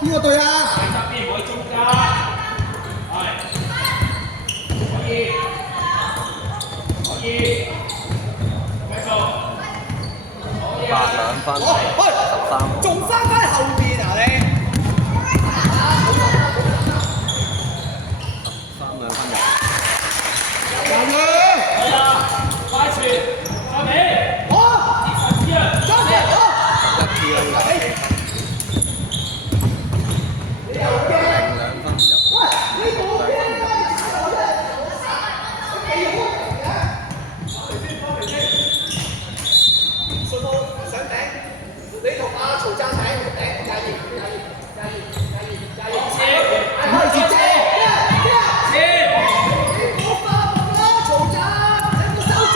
邊個對啊？側邊唔可以中間，係可以，繼續，可以8兩分，13仲翻後面啊你3兩分入。係啦，快傳，再俾，接實啲啊，張傑11 T 啦，2分唔入。信號上頂，你同阿曹贊頂頂加熱，唔可以接啫。我發夢啦，曹贊，你冇收咗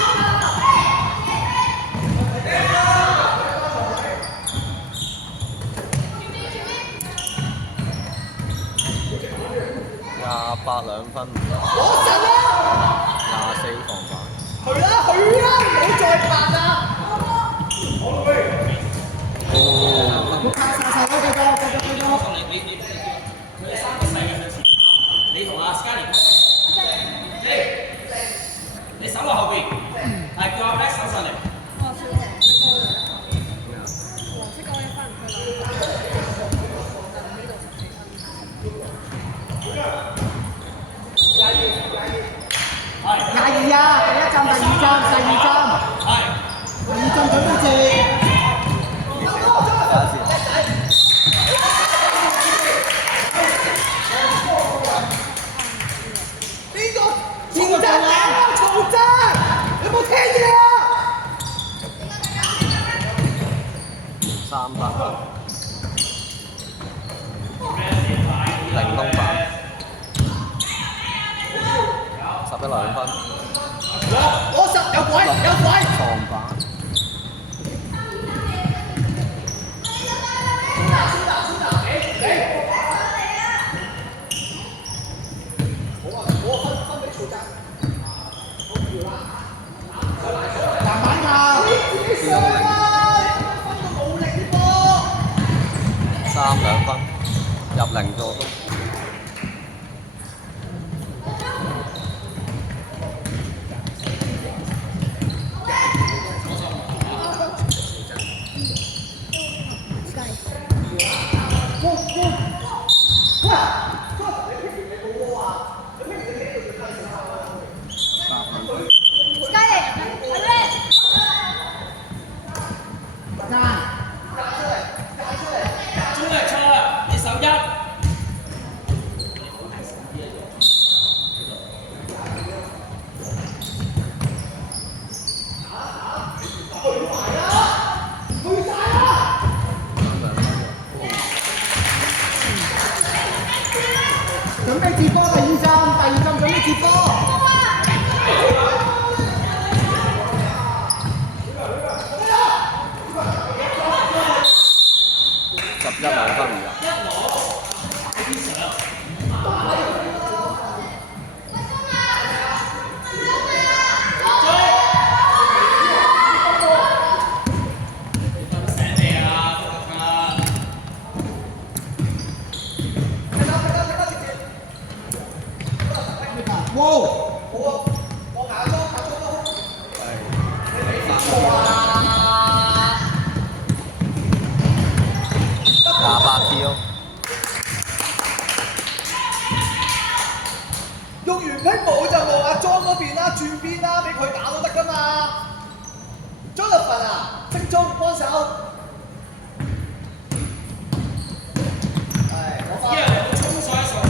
啊28兩分唔入。攞實啦24防範。去啦，唔好再拍啦！佢哋3個細嘅向前跑，你同阿 Scarlett 你守落後邊，係叫阿 Black 守上嚟。22啊，第一站、第二站、第二站，第二站準備接。邊個做啊？曹真，你有冇聽嘢啊3分。零東板。11兩分。攞實有鬼有鬼！防板。慢慢㗎，自己上啦！分到冇力啲波。3兩分，入0助攻。準備接波，第二站準備接波。11兩分唔入。哇！我下裝都28 T 咯。用完拼冇就望阿莊嗰邊啦，轉邊啦，俾佢打都得㗎嘛。Jonathan 啊，升中幫手。衝上守住。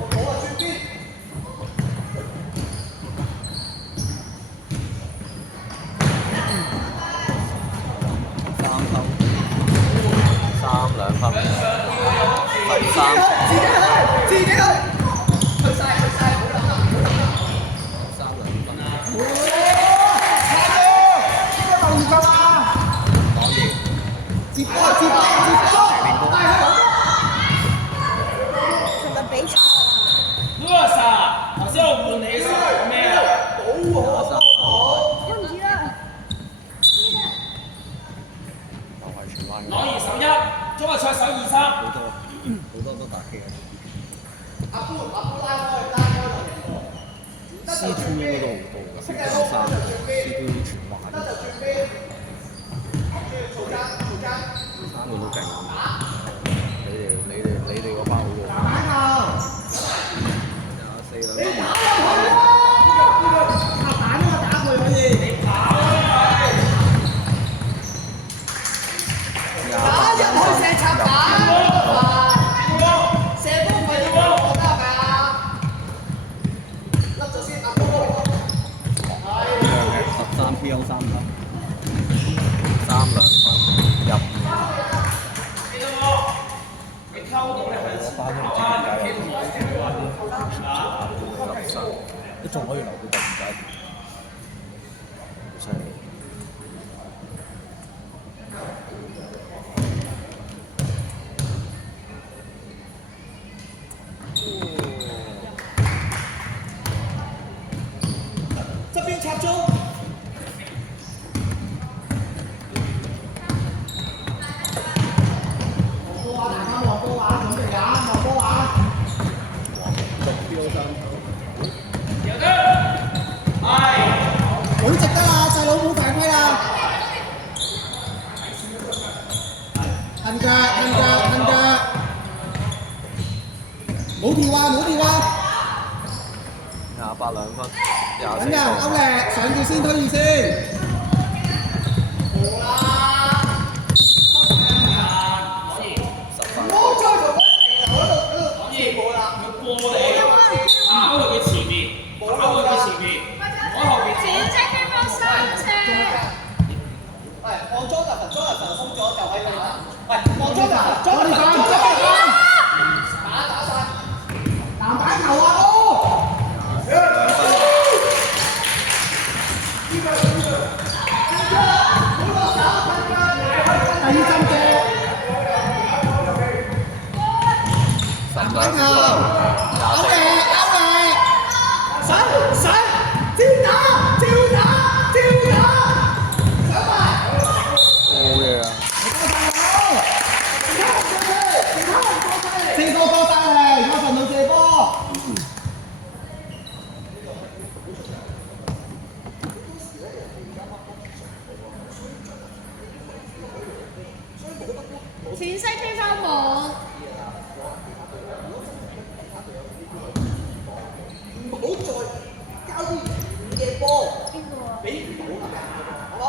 我啊轉邊。3兩分，13。自己去，去晒，好啦3兩分。邊個漏唔夠啊？講完。接波，帶去！阿姑拉開就贏喎。得就轉邊，識嘅好得就轉邊，得就轉邊。曹間。三個都勁啊！你哋嗰班好喎。4兩。你打入去啦！插蛋呢個打佢可以。你打入去射插蛋，射都唔係要我得係咪啊？笠咗先，阿哥嗰邊。13 PO 3分，3兩分入。你溝到你係前跑啊！你企同我啊！都仲可以留到第2階段，好犀利！側邊插中。好值得啦，細佬冇犯規啦！恨腳，冇調啊！28兩分，24咁嘅歐力上住先推住先。好啦，唔好再同佢嗰度接我啦。佢過你，跑到佢前面，我後邊前隻飛波三車。係，望莊達芬鬆咗就喺度啦。係，望莊達芬，打晒，籃板球啊！第二針嘅籃板球，歐力，上，照打，上埋。好嘢啊！四個波晒嚟，我順到射波。淺色飛翻網。唔好再交啲遠嘅波，邊個啊？俾唔到係咪啊？好冇？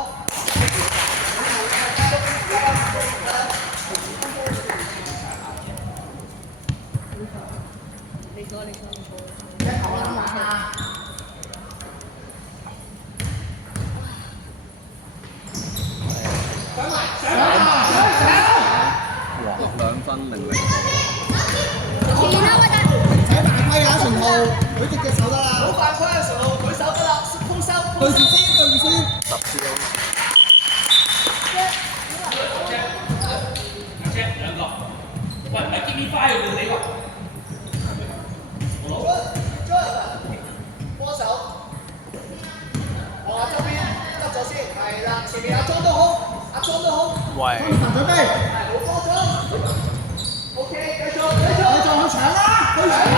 你講。一球籃板啊！上2分0-0。前啦，我哋。使犯規啊！順浩，舉隻手得啦。好犯規啊！順浩，舉手得啦，空收。對住先。10 PO。兩個，喂，唔係 give me five 喎你個。幫手，我周邊執咗先，係啦，前面阿莊都好，喂，準備，係好多咗 ，OK， 繼續，去搶啦，去搶啦，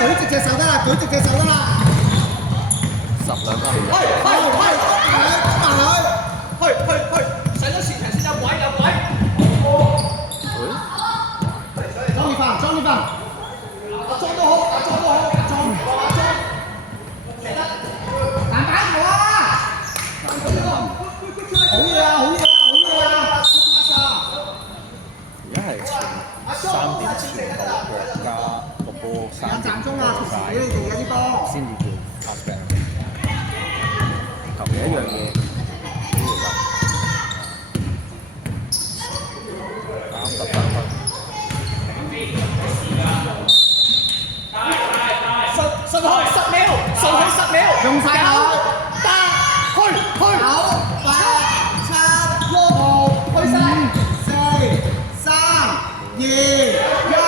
舉直隻手得啦，10兩分。上咗前場先有鬼。裝呢份。阿莊都好，射得，籃板球啊！好嘢啊！而家係前3點全部國家個波3點過晒，先至叫 pass back。求其一樣嘢，33分。順開10秒，用晒佢，去9、8、7、6、5、4、3、2、1。